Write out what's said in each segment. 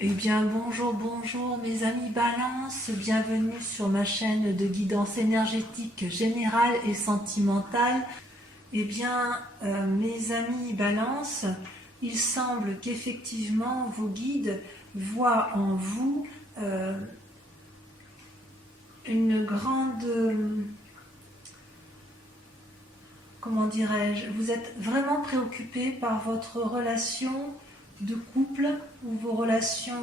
Eh bien, bonjour, bonjour mes amis Balance, bienvenue sur ma chaîne de guidance énergétique générale et sentimentale. Eh bien, mes amis Balance, il semble qu'effectivement vos guides voient en vous une grande, comment dirais-je, vous êtes vraiment préoccupé par votre relation de couple ou vos relations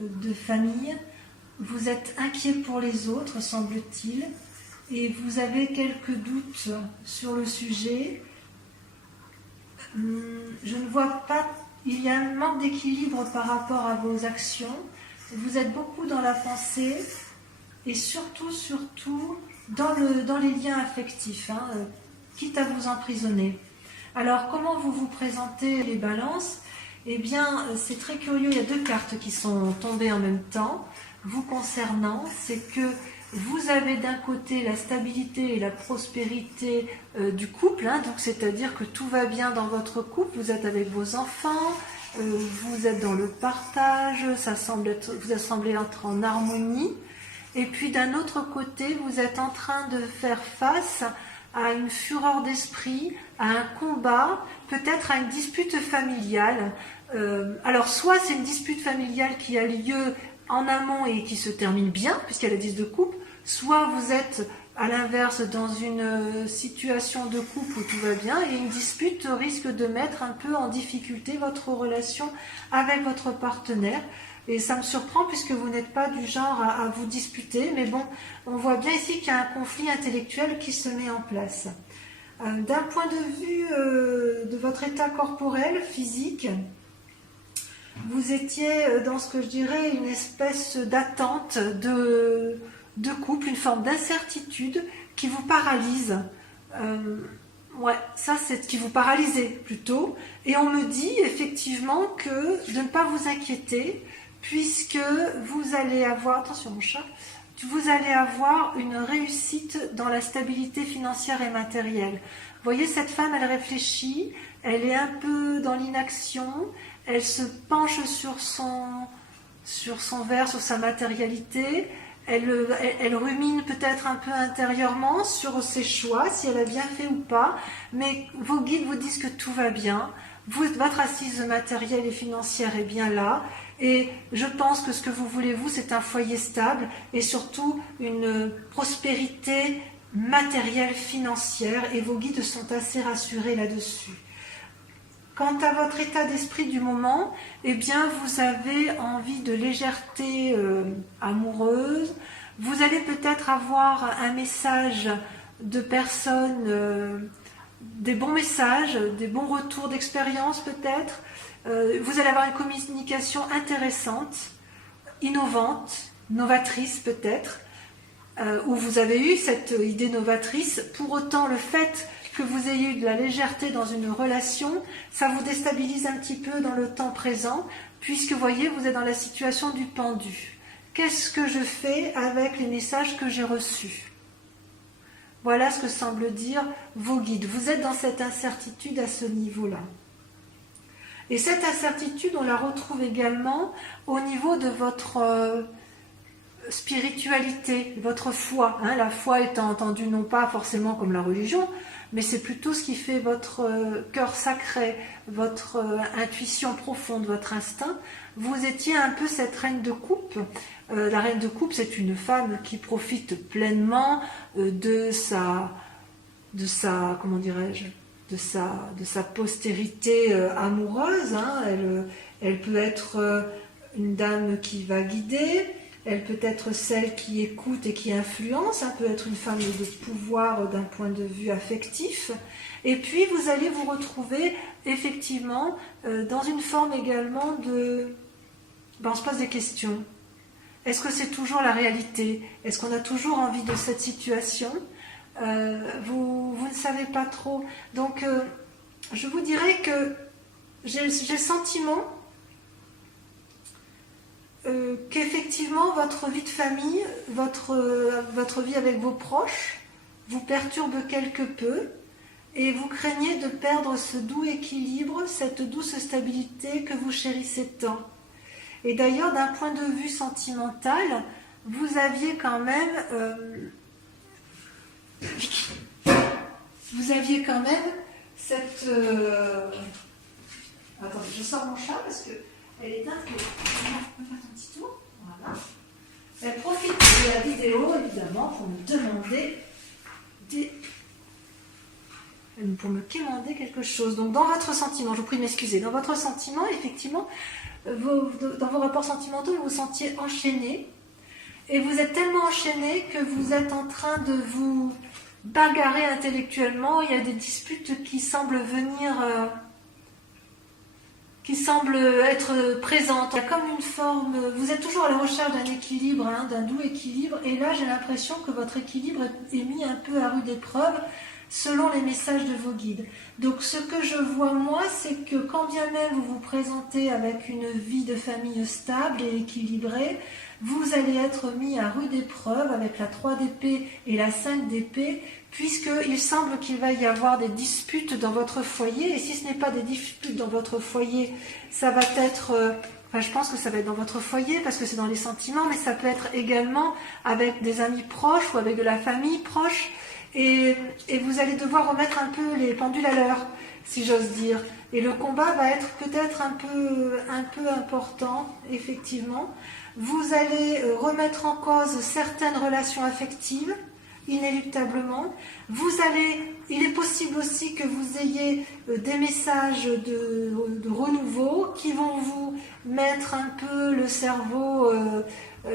de famille. Vous êtes inquiet pour les autres, semble-t-il, et vous avez quelques doutes sur le sujet. Je ne vois pas, il y a un manque d'équilibre par rapport à vos actions. Vous êtes beaucoup dans la pensée et surtout dans les liens affectifs, quitte à vous emprisonner. Alors, comment vous vous présentez les balances? Eh bien, c'est très curieux, il y a deux cartes qui sont tombées en même temps. Vous concernant, c'est que vous avez d'un côté la stabilité et la prospérité du couple, donc c'est-à-dire que tout va bien dans votre couple, vous êtes avec vos enfants, vous êtes dans le partage, vous semblez être en harmonie. Et puis d'un autre côté, vous êtes en train de faire face à une fureur d'esprit, à un combat, peut-être à une dispute familiale. Alors soit c'est une dispute familiale qui a lieu en amont et qui se termine bien, puisqu'il y a la 10 de coupe, soit vous êtes à l'inverse dans une situation de couple où tout va bien et une dispute risque de mettre un peu en difficulté votre relation avec votre partenaire. Et ça me surprend puisque vous n'êtes pas du genre à vous disputer, mais bon, on voit bien ici qu'il y a un conflit intellectuel qui se met en place. D'un point de vue de votre état corporel, physique, vous étiez dans ce que je dirais une espèce d'attente de couple, une forme d'incertitude qui vous paralyse. Ouais, ça c'est ce qui vous paralysait plutôt. Et on me dit effectivement que de ne pas vous inquiéter, puisque vous allez avoir, attention mon chat, vous allez avoir une réussite dans la stabilité financière et matérielle. Vous voyez, cette femme, elle réfléchit, elle est un peu dans l'inaction, elle se penche sur son verre, sur sa matérialité, elle rumine peut-être un peu intérieurement sur ses choix, si elle a bien fait ou pas, mais vos guides vous disent que tout va bien, votre assise matérielle et financière est bien là, et je pense que ce que vous voulez, vous, c'est un foyer stable et surtout une prospérité matérielle, financière, et vos guides sont assez rassurés là-dessus. Quant à votre état d'esprit du moment, eh bien, vous avez envie de légèreté amoureuse. Vous allez peut-être avoir un message de personnes, des bons messages, des bons retours d'expérience peut-être. Vous allez avoir une communication intéressante, innovante, novatrice peut-être, où vous avez eu cette idée novatrice. Pour autant, le fait que vous ayez eu de la légèreté dans une relation, ça vous déstabilise un petit peu dans le temps présent, puisque vous voyez, vous êtes dans la situation du pendu. Qu'est-ce que je fais avec les messages que j'ai reçus? Voilà ce que semblent dire vos guides. Vous êtes dans cette incertitude à ce niveau-là. Et cette incertitude, on la retrouve également au niveau de votre spiritualité, votre foi. La foi étant entendue non pas forcément comme la religion, mais c'est plutôt ce qui fait votre cœur sacré, votre intuition profonde, votre instinct. Vous étiez un peu cette reine de coupe. La reine de coupe, c'est une femme qui profite pleinement de sa comment dirais-je, de sa postérité amoureuse. Elle peut être une dame qui va guider, elle peut être celle qui écoute et qui influence, peut être une femme de pouvoir d'un point de vue affectif. Et puis vous allez vous retrouver effectivement dans une forme également de... on se pose des questions. Est-ce que c'est toujours la réalité? Est-ce qu'on a toujours envie de cette situation? Vous ne savez pas trop. Donc, je vous dirais que j'ai le sentiment qu'effectivement, votre vie de famille, votre vie avec vos proches, vous perturbe quelque peu et vous craignez de perdre ce doux équilibre, cette douce stabilité que vous chérissez tant. Et d'ailleurs, d'un point de vue sentimental, vous aviez quand même... cette... Attendez, je sors mon chat parce qu'elle est dingue. On va faire un petit tour. Voilà. Elle profite de la vidéo, évidemment, pour me demander pour me quémander quelque chose. Donc, dans votre sentiment, je vous prie de m'excuser, dans votre sentiment, effectivement, dans vos rapports sentimentaux, vous vous sentiez enchaîné. Et vous êtes tellement enchaîné que vous êtes en train de vous bagarrer intellectuellement. Il y a des disputes qui semblent venir... qui semble être présente. Il y a comme une forme... Vous êtes toujours à la recherche d'un équilibre, hein, d'un doux équilibre. Et là, j'ai l'impression que votre équilibre est mis un peu à rude épreuve selon les messages de vos guides. Donc, ce que je vois, moi, c'est que quand bien même vous vous présentez avec une vie de famille stable et équilibrée, vous allez être mis à rude épreuve avec la 3 d'épée et la 5 d'épée, puisqu'il semble qu'il va y avoir des disputes dans votre foyer, et si ce n'est pas des disputes dans votre foyer, ça va être... Enfin, je pense que ça va être dans votre foyer, parce que c'est dans les sentiments, mais ça peut être également avec des amis proches ou avec de la famille proche, et vous allez devoir remettre un peu les pendules à l'heure, si j'ose dire. Et le combat va être peut-être un peu important, effectivement. Vous allez remettre en cause certaines relations affectives, inéluctablement. Il est possible aussi que vous ayez des messages de renouveau qui vont vous mettre un peu le cerveau,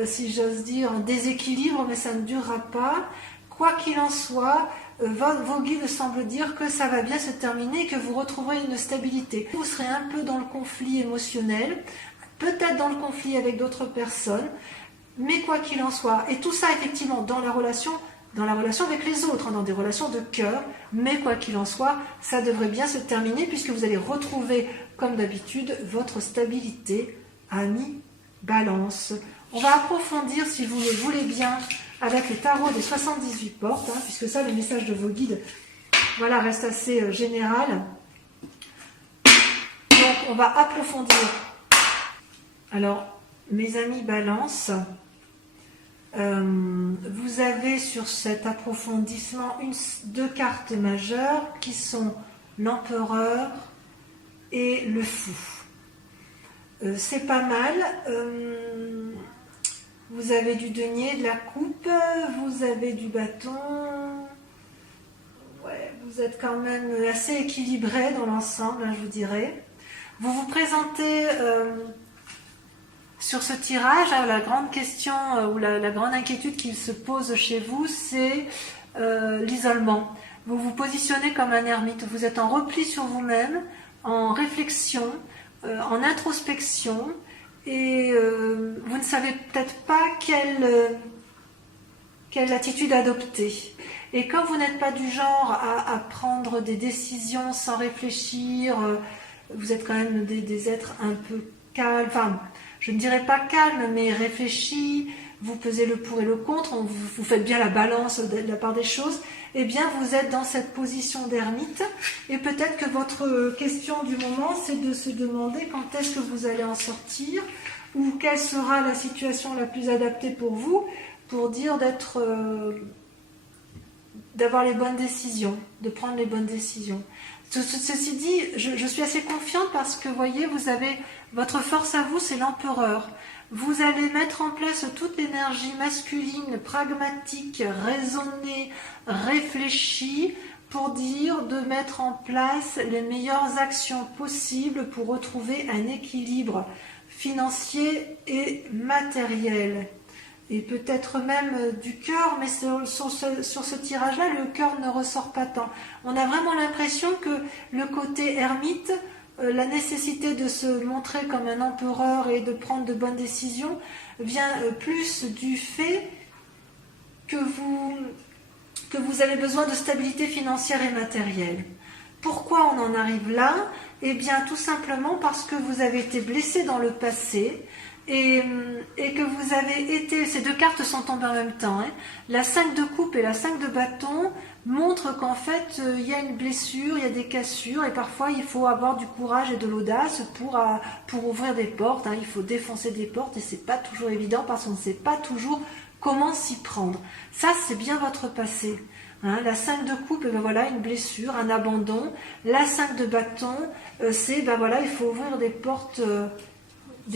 si j'ose dire, en déséquilibre, mais ça ne durera pas. Quoi qu'il en soit, vos guides semblent dire que ça va bien se terminer et que vous retrouverez une stabilité. Vous serez un peu dans le conflit émotionnel, peut-être dans le conflit avec d'autres personnes, mais quoi qu'il en soit, et tout ça effectivement dans la relation avec les autres, hein, dans des relations de cœur, mais quoi qu'il en soit, ça devrait bien se terminer puisque vous allez retrouver, comme d'habitude, votre stabilité, amis, balance. On va approfondir, si vous le voulez bien, avec le tarot des 78 portes, hein, puisque ça, le message de vos guides, voilà, reste assez général. Donc, on va approfondir. Alors, mes amis balance, vous avez sur cet approfondissement deux cartes majeures qui sont l'empereur et le fou. C'est pas mal. Vous avez du denier, de la coupe, vous avez du bâton. Ouais, vous êtes quand même assez équilibré dans l'ensemble, hein, je vous dirais. Vous vous présentez sur ce tirage, hein, la grande question ou la grande inquiétude qui se pose chez vous, c'est l'isolement. Vous vous positionnez comme un ermite, vous êtes en repli sur vous-même, en réflexion, en introspection, et vous ne savez peut-être pas quelle attitude adopter. Et comme vous n'êtes pas du genre à prendre des décisions sans réfléchir, vous êtes quand même des êtres un peu calmes, enfin, je ne dirais pas calmes, mais réfléchis, vous pesez le pour et le contre, vous faites bien la balance de la part des choses, eh bien vous êtes dans cette position d'ermite, et peut-être que votre question du moment, c'est de se demander quand est-ce que vous allez en sortir, ou quelle sera la situation la plus adaptée pour vous, pour dire d'avoir les bonnes décisions, de prendre les bonnes décisions. Ceci dit, je suis assez confiante parce que, vous voyez, vous avez votre force à vous, c'est l'empereur. Vous allez mettre en place toute l'énergie masculine, pragmatique, raisonnée, réfléchie, pour dire de mettre en place les meilleures actions possibles pour retrouver un équilibre financier et matériel. Et peut-être même du cœur, mais sur ce tirage-là, le cœur ne ressort pas tant. On a vraiment l'impression que le côté ermite, la nécessité de se montrer comme un empereur et de prendre de bonnes décisions, vient plus du fait que vous avez besoin de stabilité financière et matérielle. Pourquoi on en arrive là ? Eh bien, tout simplement parce que vous avez été blessé dans le passé et que vous avez été... Ces deux cartes sont tombées en même temps. Hein. La 5 de coupe et la 5 de bâton montrent qu'en fait, il y a une blessure, il y a des cassures et parfois, il faut avoir du courage et de l'audace pour ouvrir des portes. Hein. Il faut défoncer des portes et c'est pas toujours évident parce qu'on ne sait pas toujours comment s'y prendre. Ça, c'est bien votre passé. Hein, la 5 de coupe, ben voilà, une blessure, un abandon. La 5 de bâton, c'est, ben voilà, il faut ouvrir des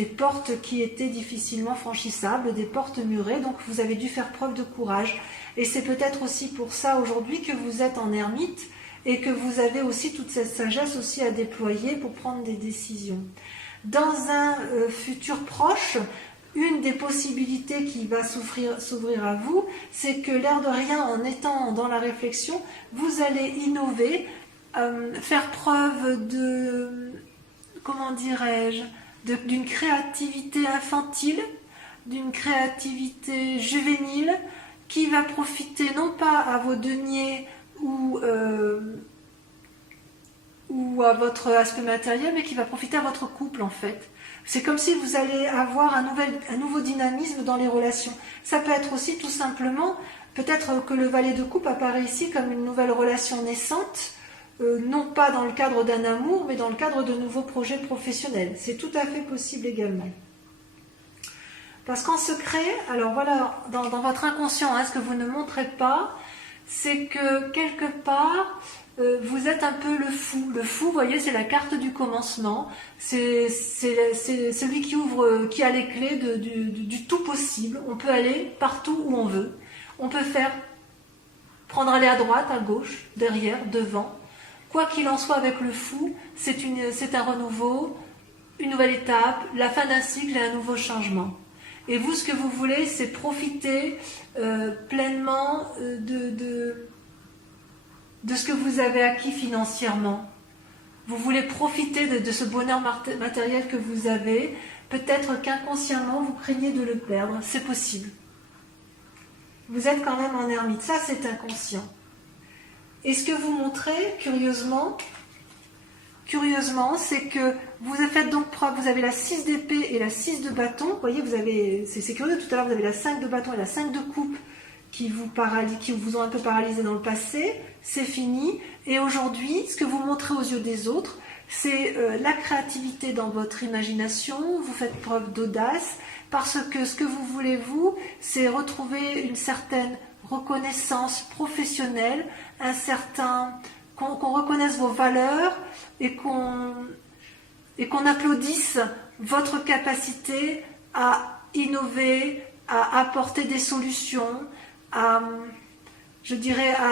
portes qui étaient difficilement franchissables, des portes murées, donc vous avez dû faire preuve de courage. Et c'est peut-être aussi pour ça aujourd'hui que vous êtes en ermite et que vous avez aussi toute cette sagesse aussi à déployer pour prendre des décisions. Dans un futur proche, une des possibilités qui va s'ouvrir à vous, c'est que l'air de rien, en étant dans la réflexion, vous allez innover, faire preuve de, comment dirais-je, d'une créativité infantile, d'une créativité juvénile, qui va profiter non pas à vos deniers ou à votre aspect matériel, mais qui va profiter à votre couple en fait. C'est comme si vous allez avoir un nouveau dynamisme dans les relations. Ça peut être aussi tout simplement, peut-être que le valet de coupe apparaît ici comme une nouvelle relation naissante, non pas dans le cadre d'un amour, mais dans le cadre de nouveaux projets professionnels. C'est tout à fait possible également. Parce qu'en secret, alors voilà, dans votre inconscient, hein, ce que vous ne montrez pas, c'est que quelque part, vous êtes un peu le fou. Le fou, vous voyez, c'est la carte du commencement. C'est celui qui a les clés du tout possible. On peut aller partout où on veut. On peut prendre aller à droite, à gauche, derrière, devant. Quoi qu'il en soit avec le fou, c'est un renouveau, une nouvelle étape, la fin d'un cycle et un nouveau changement. Et vous, ce que vous voulez, c'est profiter pleinement de ce que vous avez acquis financièrement. Vous voulez profiter de ce bonheur matériel que vous avez. Peut-être qu'inconsciemment, vous craignez de le perdre. C'est possible. Vous êtes quand même en ermite. Ça, c'est inconscient. Et ce que vous montrez, curieusement, c'est que vous faites donc preuve, vous avez la 6 d'épée et la 6 de bâton. Vous voyez, c'est curieux, tout à l'heure, vous avez la 5 de bâton et la 5 de coupe qui vous ont un peu paralysé dans le passé. C'est fini. Et aujourd'hui, ce que vous montrez aux yeux des autres, c'est la créativité dans votre imagination. Vous faites preuve d'audace parce que ce que vous voulez, vous, c'est retrouver une certaine reconnaissance professionnelle, qu'on reconnaisse vos valeurs et qu'on applaudisse votre capacité à innover, à apporter des solutions, à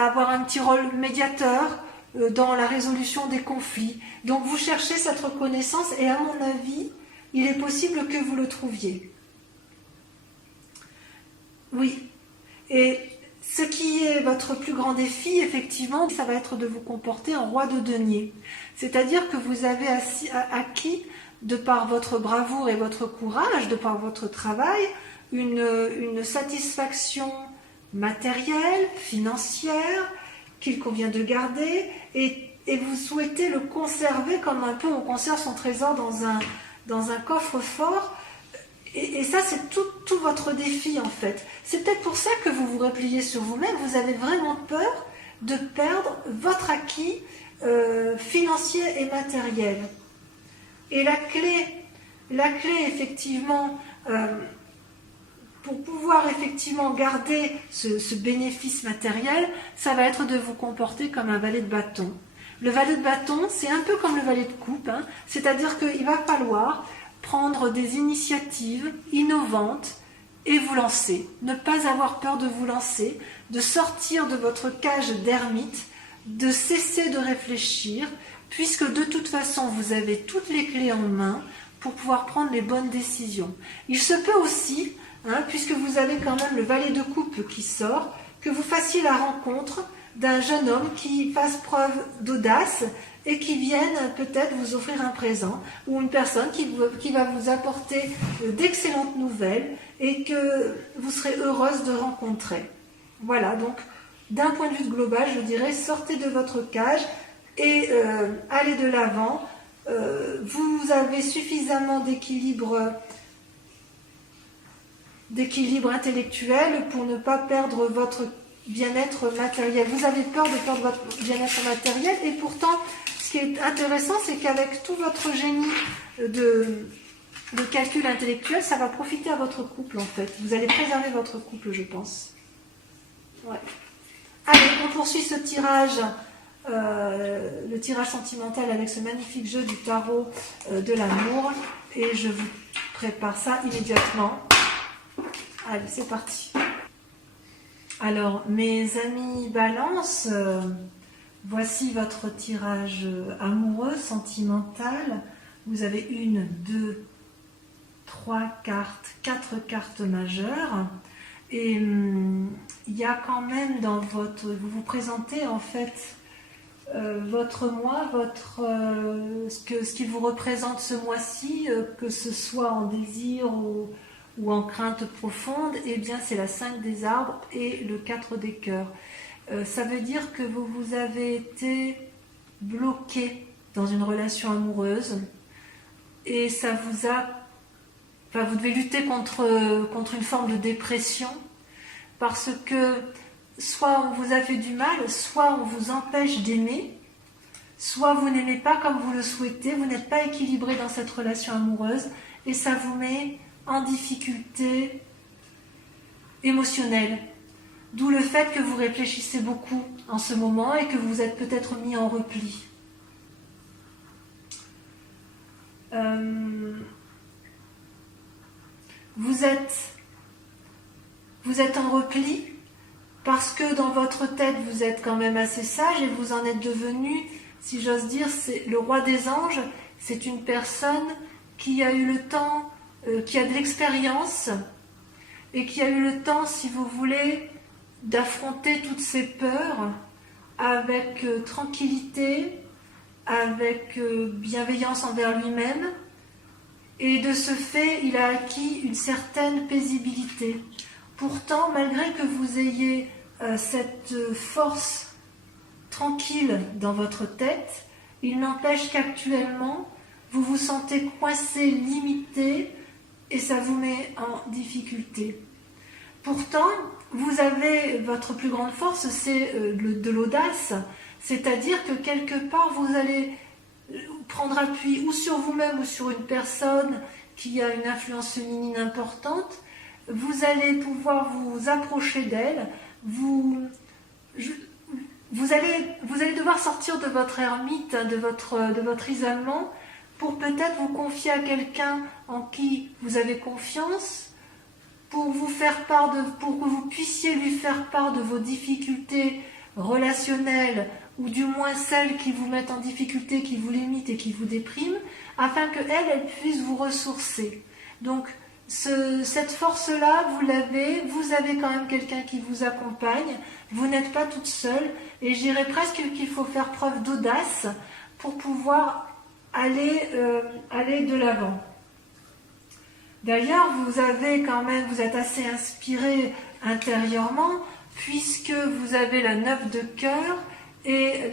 avoir un petit rôle médiateur dans la résolution des conflits. Donc vous cherchez cette reconnaissance et à mon avis, il est possible que vous le trouviez. Oui. Et ce qui est votre plus grand défi, effectivement, ça va être de vous comporter en roi de denier. C'est-à-dire que vous avez acquis, de par votre bravoure et votre courage, de par votre travail, une satisfaction matérielle, financière, qu'il convient de garder, et vous souhaitez le conserver comme un peu on conserve son trésor dans un coffre-fort. Et ça, c'est tout votre défi, en fait. C'est peut-être pour ça que vous vous repliez sur vous-même. Vous avez vraiment peur de perdre votre acquis financier et matériel. Et la clé effectivement, pour pouvoir effectivement garder ce bénéfice matériel, ça va être de vous comporter comme un valet de bâton. Le valet de bâton, c'est un peu comme le valet de coupe, hein, c'est-à-dire qu'il va falloir prendre des initiatives innovantes et vous lancer. Ne pas avoir peur de vous lancer, de sortir de votre cage d'ermite, de cesser de réfléchir, puisque de toute façon, vous avez toutes les clés en main pour pouvoir prendre les bonnes décisions. Il se peut aussi, puisque vous avez quand même le valet de coupe qui sort, que vous fassiez la rencontre d'un jeune homme qui fasse preuve d'audace et qui vienne peut-être vous offrir un présent, ou une personne qui va vous apporter d'excellentes nouvelles et que vous serez heureuse de rencontrer. Voilà, donc d'un point de vue global, je dirais, sortez de votre cage et allez de l'avant, vous avez suffisamment d'équilibre intellectuel pour ne pas perdre votre bien-être matériel. Vous avez peur de perdre votre bien-être matériel et pourtant, ce qui est intéressant, c'est qu'avec tout votre génie de calcul intellectuel, ça va profiter à votre couple en fait. Vous allez préserver votre couple, je pense. Ouais. Allez, on poursuit ce tirage, le tirage sentimental avec ce magnifique jeu du tarot de l'amour et je vous prépare ça immédiatement. Allez, c'est parti. Alors, mes amis Balance, voici votre tirage amoureux, sentimental. Vous avez 1, 2, 3 cartes, 4 cartes majeures. Et il y a quand même dans votre... Vous vous présentez en fait votre mois, ce qui vous représente ce mois-ci, que ce soit en désir ou en crainte profonde, eh bien c'est la 5 des arbres et le 4 des cœurs. Ça veut dire que vous avez été bloqué dans une relation amoureuse et ça vous a... Enfin, vous devez lutter contre une forme de dépression parce que soit on vous a fait du mal, soit on vous empêche d'aimer, soit vous n'aimez pas comme vous le souhaitez, vous n'êtes pas équilibré dans cette relation amoureuse et ça vous met en difficulté émotionnelle. D'où le fait que vous réfléchissez beaucoup en ce moment et que vous êtes peut-être mis en repli. Vous êtes en repli parce que dans votre tête vous êtes quand même assez sage et vous en êtes devenu, si j'ose dire, c'est le roi des anges. C'est une personne qui a eu le temps, qui a de l'expérience et qui a eu le temps, si vous voulez, d'affronter toutes ses peurs avec tranquillité, avec bienveillance envers lui-même. Et de ce fait, il a acquis une certaine paisibilité. Pourtant, malgré que vous ayez cette force tranquille dans votre tête, il n'empêche qu'actuellement, vous vous sentez coincé, limité, et ça vous met en difficulté. Pourtant, vous avez votre plus grande force, c'est de l'audace, c'est-à-dire que quelque part, vous allez prendre appui ou sur vous-même ou sur une personne qui a une influence féminine importante, vous allez pouvoir vous approcher d'elle, vous allez devoir sortir de votre ermite, de votre isolement, pour peut-être vous confier à quelqu'un en qui vous avez confiance, pour que vous puissiez lui faire part de vos difficultés relationnelles, ou du moins celles qui vous mettent en difficulté, qui vous limitent et qui vous dépriment, afin qu'elle puisse vous ressourcer. Donc, cette force-là, vous avez quand même quelqu'un qui vous accompagne, vous n'êtes pas toute seule, et je dirais presque qu'il faut faire preuve d'audace pour pouvoir aller de l'avant. Deux vous êtes assez inspiré intérieurement, puisque vous avez la 9 de cœur, et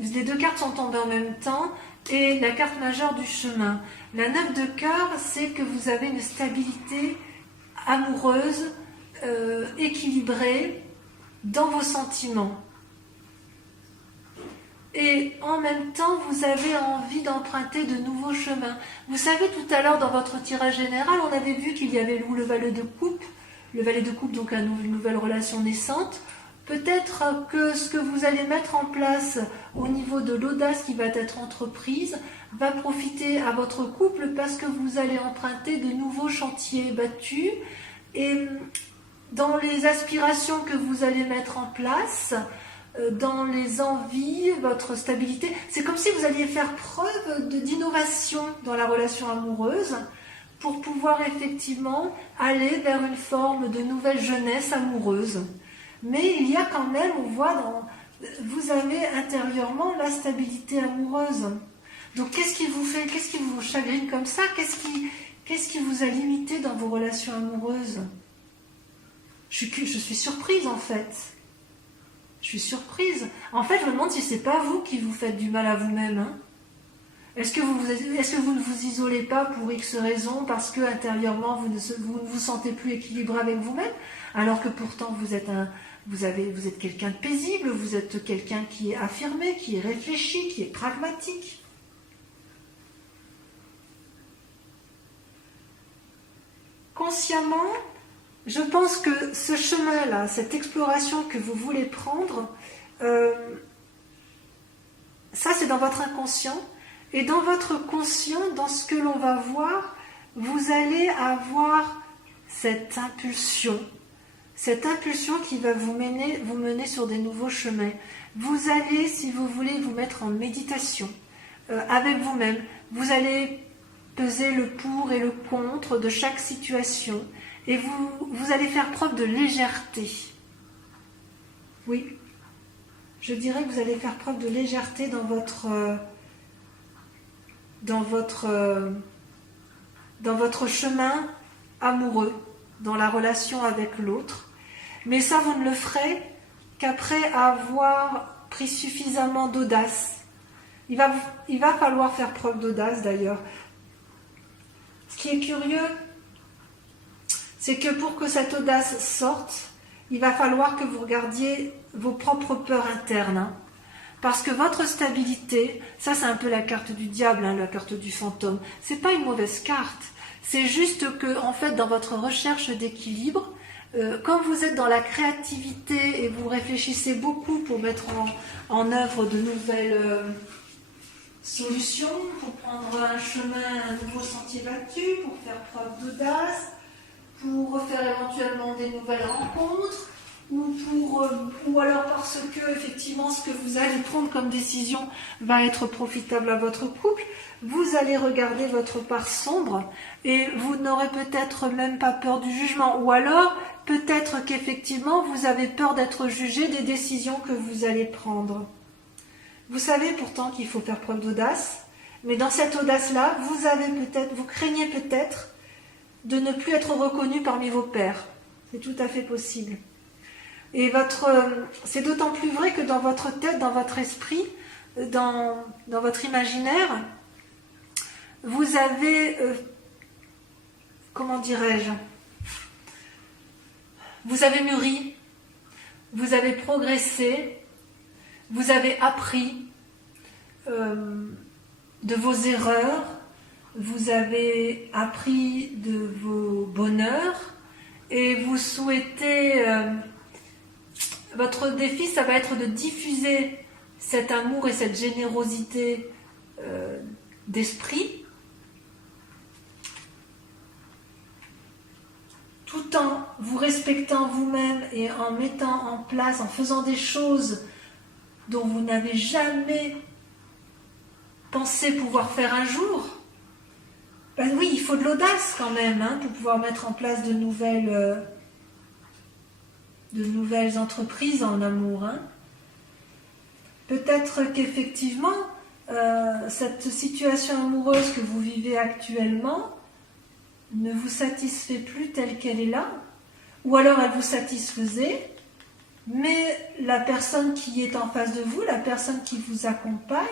les 2 cartes sont tombées en même temps, et la carte majeure du chemin. La 9 de cœur, c'est que vous avez une stabilité amoureuse, équilibrée dans vos sentiments. Et en même temps, vous avez envie d'emprunter de nouveaux chemins. Vous savez, tout à l'heure, dans votre tirage général, on avait vu qu'il y avait le valet de coupe. Le valet de coupe, donc une nouvelle relation naissante. Peut-être que ce que vous allez mettre en place au niveau de l'audace qui va être entreprise va profiter à votre couple parce que vous allez emprunter de nouveaux chantiers battus et dans les aspirations que vous allez mettre en place, dans les envies, votre stabilité, c'est comme si vous alliez faire preuve d'innovation dans la relation amoureuse pour pouvoir effectivement aller vers une forme de nouvelle jeunesse amoureuse. Mais il y a quand même, vous avez intérieurement la stabilité amoureuse. Donc qu'est-ce qui vous chagrine comme ça? Qu'est-ce qui vous a limité dans vos relations amoureuses? Je suis surprise en fait. Je suis surprise. En fait, je me demande si c'est pas vous qui vous faites du mal à vous-même. Hein. Est-ce que vous ne vous isolez pas pour X raisons, parce que intérieurement vous ne vous sentez plus équilibré avec vous-même, alors que pourtant vous êtes quelqu'un de paisible, vous êtes quelqu'un qui est affirmé, qui est réfléchi, qui est pragmatique. Consciemment, je pense que ce chemin-là, cette exploration que vous voulez prendre, ça c'est dans votre inconscient. Et dans votre conscient, dans ce que l'on va voir, vous allez avoir cette impulsion qui va vous mener sur des nouveaux chemins. Vous allez, si vous voulez, vous mettre en méditation avec vous-même. Vous allez peser le pour et le contre de chaque situation et vous allez faire preuve de légèreté. Oui, je dirais que vous allez faire preuve de légèreté dans votre chemin amoureux, dans la relation avec l'autre. Mais ça, vous ne le ferez qu'après avoir pris suffisamment d'audace. Il va falloir faire preuve d'audace d'ailleurs. Ce qui est curieux, c'est que pour que cette audace sorte, il va falloir que vous regardiez vos propres peurs internes. Hein. Parce que votre stabilité, ça c'est un peu la carte du diable, hein, la carte du fantôme. C'est pas une mauvaise carte. C'est juste que, en fait, dans votre recherche d'équilibre, quand vous êtes dans la créativité et vous réfléchissez beaucoup pour mettre en œuvre de nouvelles solutions, pour prendre un chemin, un nouveau sentier battu, pour faire preuve d'audace, pour faire éventuellement des nouvelles rencontres, ou alors parce que effectivement ce que vous allez prendre comme décision va être profitable à votre couple, vous allez regarder votre part sombre et vous n'aurez peut-être même pas peur du jugement, ou alors peut-être qu'effectivement vous avez peur d'être jugé des décisions que vous allez prendre. Vous savez pourtant qu'il faut faire preuve d'audace, mais dans cette audace-là, vous craignez peut-être de ne plus être reconnu parmi vos pairs. C'est tout à fait possible. Et c'est d'autant plus vrai que dans votre tête, dans votre esprit, dans votre imaginaire, vous avez, comment dirais-je, vous avez mûri, vous avez progressé, vous avez appris de vos erreurs, vous avez appris de vos bonheurs et vous souhaitez... votre défi, ça va être de diffuser cet amour et cette générosité d'esprit tout en vous respectant vous-même et en mettant en place, en faisant des choses dont vous n'avez jamais pensé pouvoir faire un jour. Ben oui, il faut de l'audace quand même hein, pour pouvoir mettre en place de nouvelles entreprises en amour. Hein. Peut-être qu'effectivement, cette situation amoureuse que vous vivez actuellement ne vous satisfait plus telle qu'elle est là, ou alors elle vous satisfaisait, mais la personne qui est en face de vous, la personne qui vous accompagne,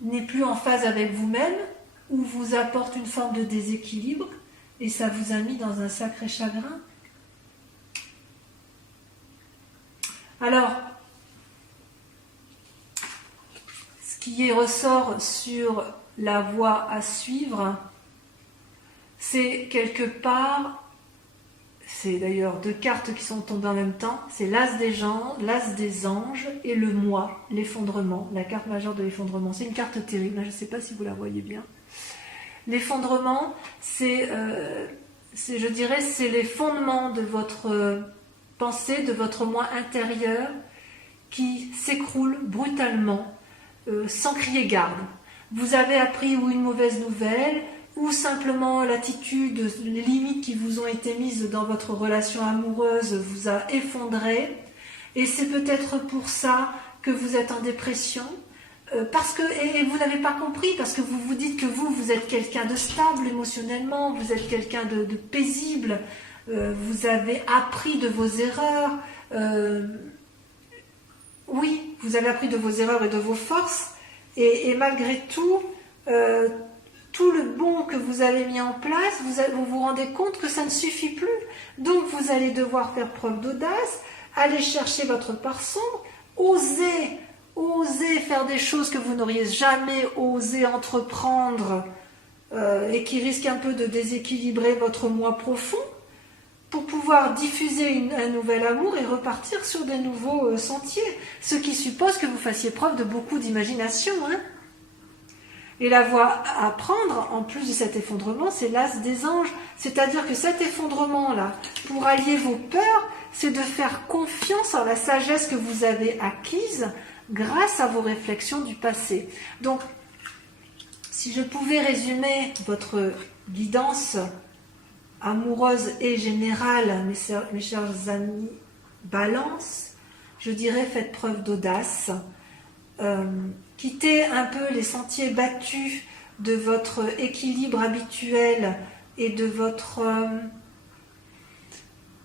n'est plus en phase avec vous-même, ou vous apporte une forme de déséquilibre, et ça vous a mis dans un sacré chagrin. Alors, ce qui ressort sur la voie à suivre, c'est quelque part, c'est d'ailleurs deux cartes qui sont tombées en même temps, c'est l'as des anges et le moi, l'effondrement, la carte majeure de l'effondrement. C'est une carte terrible, je ne sais pas si vous la voyez bien. L'effondrement, c'est les fondements de votre pensée, de votre moi intérieur qui s'écroule brutalement, sans crier garde. Vous avez appris ou une mauvaise nouvelle, ou simplement l'attitude, les limites qui vous ont été mises dans votre relation amoureuse vous a effondré, et c'est peut-être pour ça que vous êtes en dépression, et vous n'avez pas compris, parce que vous vous dites que vous êtes quelqu'un de stable émotionnellement, vous êtes quelqu'un de paisible, vous avez appris de vos erreurs, oui, vous avez appris de vos erreurs et de vos forces, Et malgré tout, tout le bon que vous avez mis en place, vous vous rendez compte que ça ne suffit plus. Donc vous allez devoir faire preuve d'audace, aller chercher votre part sombre, oser faire des choses que vous n'auriez jamais osé entreprendre et qui risquent un peu de déséquilibrer votre moi profond, pour pouvoir diffuser un nouvel amour et repartir sur de nouveaux sentiers. Ce qui suppose que vous fassiez preuve de beaucoup d'imagination. Et la voie à prendre, en plus de cet effondrement, c'est l'as des anges. C'est-à-dire que cet effondrement-là, pour allier vos peurs, c'est de faire confiance en la sagesse que vous avez acquise grâce à vos réflexions du passé. Donc, si je pouvais résumer votre guidance amoureuse et générale, mes chers amis Balance, je dirais faites preuve d'audace, quittez un peu les sentiers battus de votre équilibre habituel et de votre...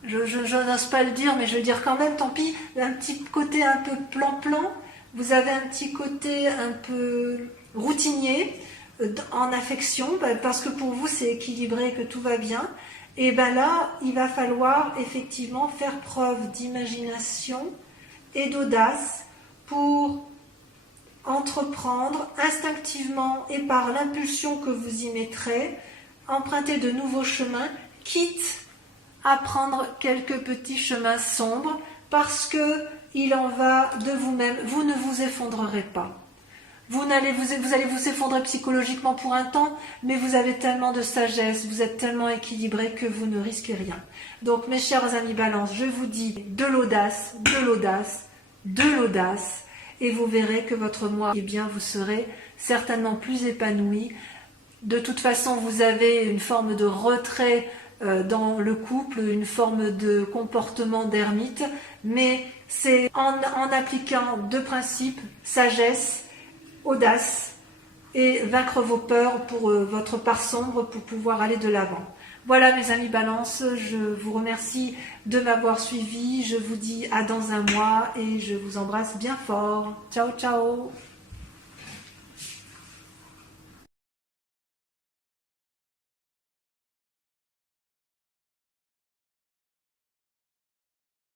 je n'ose pas le dire, mais je vais le dire quand même, tant pis, un petit côté un peu plan-plan, vous avez un petit côté un peu routinier en affection, parce que pour vous c'est équilibré et que tout va bien, et là, il va falloir effectivement faire preuve d'imagination et d'audace pour entreprendre instinctivement et par l'impulsion que vous y mettrez, emprunter de nouveaux chemins, quitte à prendre quelques petits chemins sombres, parce que il en va de vous-même. Vous ne vous effondrerez pas. Vous allez vous effondrer psychologiquement pour un temps, mais vous avez tellement de sagesse, vous êtes tellement équilibré que vous ne risquez rien. Donc mes chers amis Balance, je vous dis de l'audace, de l'audace, de l'audace, et vous verrez que votre moi, eh bien, vous serez certainement plus épanoui. De toute façon, vous avez une forme de retrait dans le couple, une forme de comportement d'ermite, mais c'est en appliquant deux principes, sagesse, audace, et vaincre vos peurs pour votre part sombre pour pouvoir aller de l'avant. Voilà mes amis Balance, je vous remercie de m'avoir suivi, je vous dis à dans un mois et je vous embrasse bien fort. Ciao ciao.